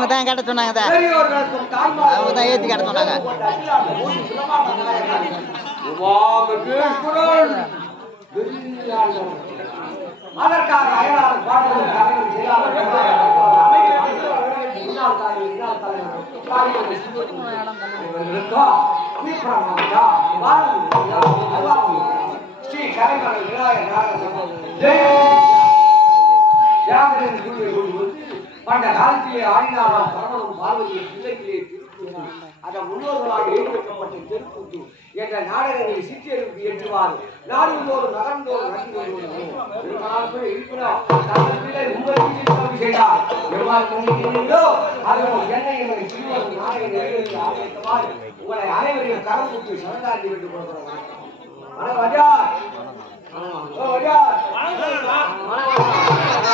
அவங்க தான் கட்ட சொன்னாங்க தான் அவங்க தான் ஏத்தி கட்ட சொன்னாங்க. அதற்காக அயலாளர் அல்லாஹ்வுடையா, ஸ்ரீ கலைமகள் விநாயகர் நாகசபை, ஜெய்! குரு, பண்ட காலத்திலே ஆடினாராம் பரமனும் பார்வதியை பிள்ளைகளே திருக்கூத்து அதன் முன்னோர்களாக ஏற்படுத்தப்பட்ட தெருக்கூத்து என்ற நாடகங்களை சிற்றியருக்கு ஏற்றுவார் நாடுகளோடு நகர்ந்தோடு நடந்து வருவது பெருமாளுக்கு இருக்கிறோம் தங்கள் பிள்ளை உங்கள் அனைவரையும் கரம் கூட்டி சரதாரி விட்டு கொடுக்கிறோம்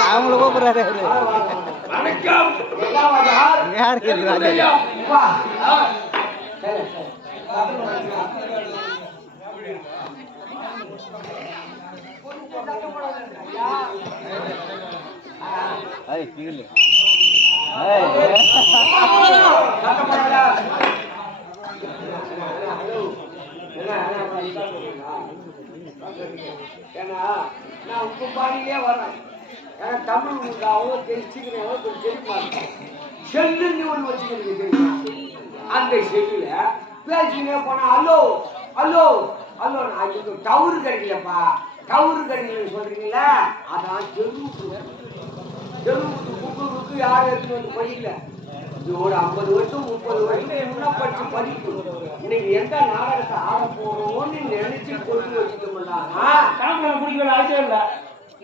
அவங்கள கூப்பிடுறாரு. வணக்கம் சத்தப்படாத. என்ன, என்ன, ஏன்னா, நான் உங்க பாடியிலே வரேன் ஏன்னா தமிழ் உங்களுக்கு அவ்வளோ தெரிஞ்சுக்கிறேன் எவ்வளோ கொஞ்சம் தெரியுமா? செல்லுன்னு ஒன்று வச்சுக்கிறீங்க தெரியுமா? அந்த செல்லுல பேசிக்கிட்டே போனா ஹலோ ஹலோ ஹலோ அதுக்கு டவரு கிடைக்கலப்பா டவரு கிடைக்கலன்னு சொல்றீங்களா அதான் தெருவுக்கு. தெருவுக்கு புக்கு யாரும் எடுத்துட்டு வந்து படிக்கல. இது ஒரு ஐம்பது வருஷம் முப்பது வருஷம் என்ன படிச்சு படிப்பு. இன்னைக்கு எந்த நாடகத்தை ஆட போறோம்னு நினைச்சு கொண்டு வச்சுட்டோம்னா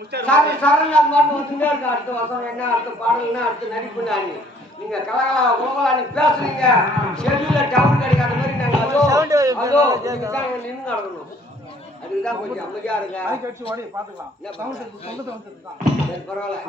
சரண சரண பாட்டு வந்துட்டே இருக்கு? அடுத்த வசனம் என்ன? அடுத்த பாடல்னா அடுத்த நடிப்பு நானி நீங்க கலகலா குலகலா நீ பேசுறீங்க ஷெட்யூல்ல டவுன் கிடைக்காத மாதிரி நாங்க அதோ அதோ நின்னு நடக்கணும். அதுக்குதான் கொஞ்சம் அமைதியா இருங்க. பண்ற? சரி, பரவாயில்ல.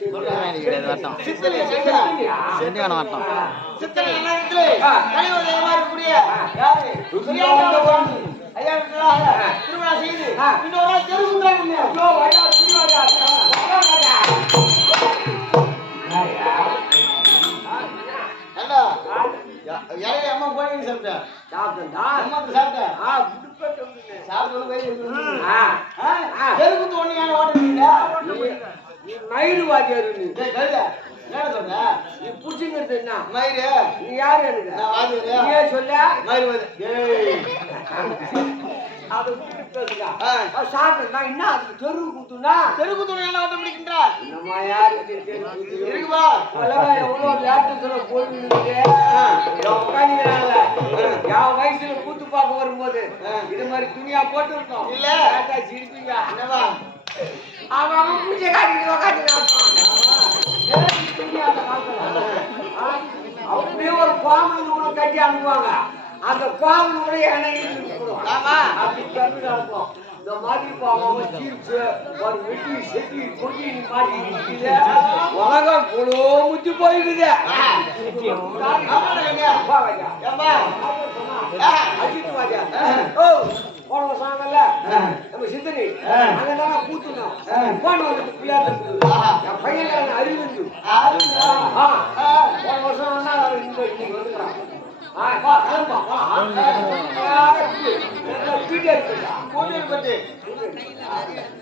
வேண்டி கிடையாது வட்டம் செண்டிகான வட்டம் ஐயோ, ஐயா, திருவாயா. ஐயா, நீ மயிறு வாத்தியாரு நீ. நீ புடிச்சுங்கிறது என்ன? நீ யாரு எனக்கு? நீயே சொல்ல? ஏய். அதை விட்டுட்டு பேசுடா. அது சாப்பிட்டேன்டா. என்ன அது தெரு கூத்துனா? என்னம்மா யாரு தெரு கூத்து? அதெல்லாம் எவ்வளோ லேட்டஸ்ட்ல போயிருக்கு. இதோ உட்காந்துக்கிறாங்கல்ல. என் வயசுல கூத்து பார்க்க வரும்போது இது மாதிரி துணியா போட்டு இருக்கோம் இல்ல. சிரிப்பீங்க அவன் அவன் பூஜை காட்டிட்டு உட்காந்துக்கிறான் அப்படியே ஒரு பாம்பு கூட கட்டி அனுப்புவாங்க அந்த பாம்பு கூட இணைய அப்படி கட்டு நடக்கும் இந்த மாதிரி பாவம் சீர்ச்சு ஒரு வெட்டி செட்டி கொட்டி மாட்டி நிக்குது. உலகம் புழு முத்தி வாஜா. அஜித் வாஜா. ஓ, போன ஆனல்ல? நம்ம சிந்தனை. அங்கதான் கூட்டணும் போன வந்து பிள்ளையார் என் பையன் அறிவிந்து ஆ, போன வருஷம் இந்த இன்னைக்கு வந்துக்கிறான்.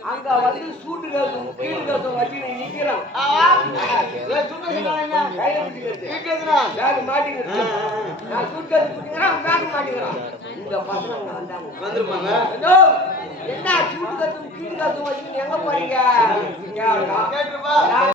அங்க வந்து சூட்டு கேசம் கீழ் கேசம் வச்சு நீ நிக்கிறான் கையில பிடிக்கிறது. பேக் மாட்டிக்கிறது. நான் சூட் கேஸ் பிடிக்கிறேன், அவன் பேக் மாட்டிக்கிறான். இந்த பசங்க வந்தாங்க. ஹலோ, என்ன சூட்டு கத்தும் கீழ் கத்தும் வச்சு எங்க போறீங்க? கேட்டா,